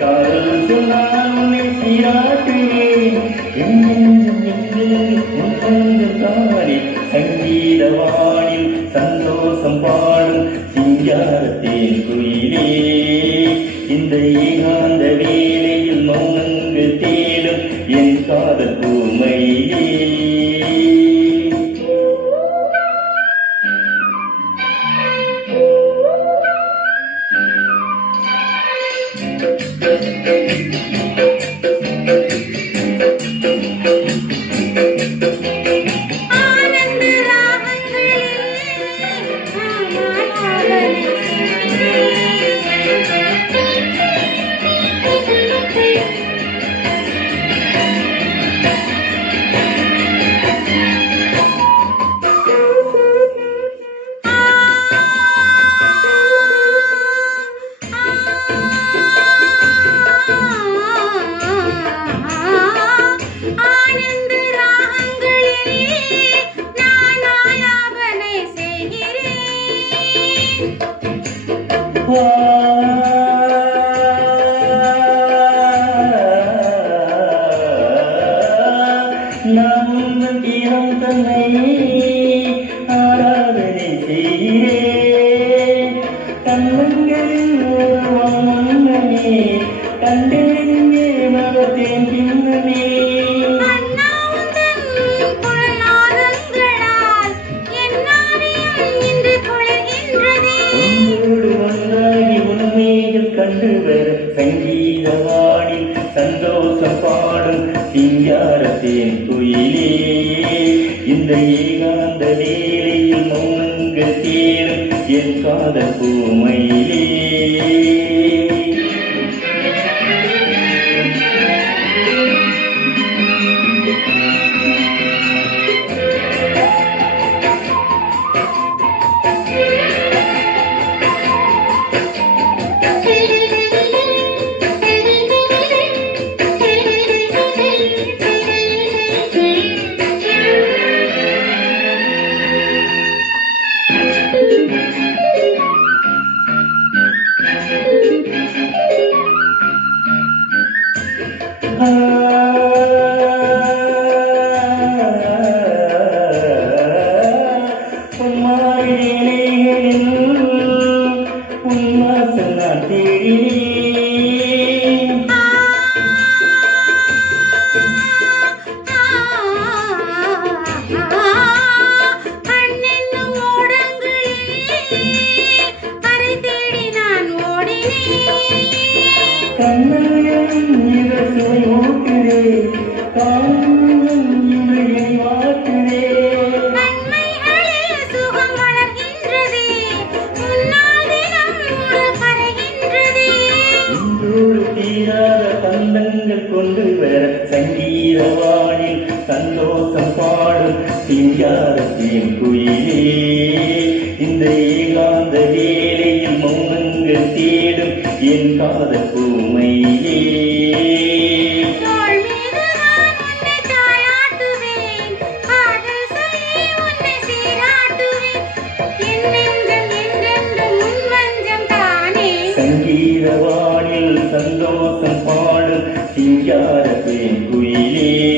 காதல் சொன்னால் உன்னை சீராட்டுவேன் தானே சங்கீதவானில் சந்தோஷம் பாடும் சிங்காரத்தேன் குயிலே இந்த ஏகாந்த வேளையில் மௌனங்கள் தேடும் என் காதல் பூமையிலே நான் தீரம் தன்னை ஆராதனை செய்கிறேன் கண்ணங்களில் ஒருவனே கண்டேங்கே மகத்தேன் பின்னமே கண்டு வர சங்கீதவாணி சந்தோஷம் பாடும் சிங்காரத்தேன் குயிலே இந்த ஏகாந்த வேளையில் மௌனங்கள் தேடும் என் காதல் பூமையிலே நான் தேடினேன் கண்ணென்னும் ஓடங்களிலே கரை தேடி நான் ஓடினேன் கண்ணன் இரசை ஓட்டுரே காணும் இமையை வாட்டுரே பந்தங்கள் கொண்டு வர சங்கீதவானில் சந்தோஷம் பாடும் சிங்காரத்தேன் குயிலே இந்த ஏகாந்த வேளையில் மௌனங்கள் தேடும் என் காதல் பூமையிலே சங்கீதவானில் சந்தோஷம் பாடும் சிங்காரத்தேன் குயிலே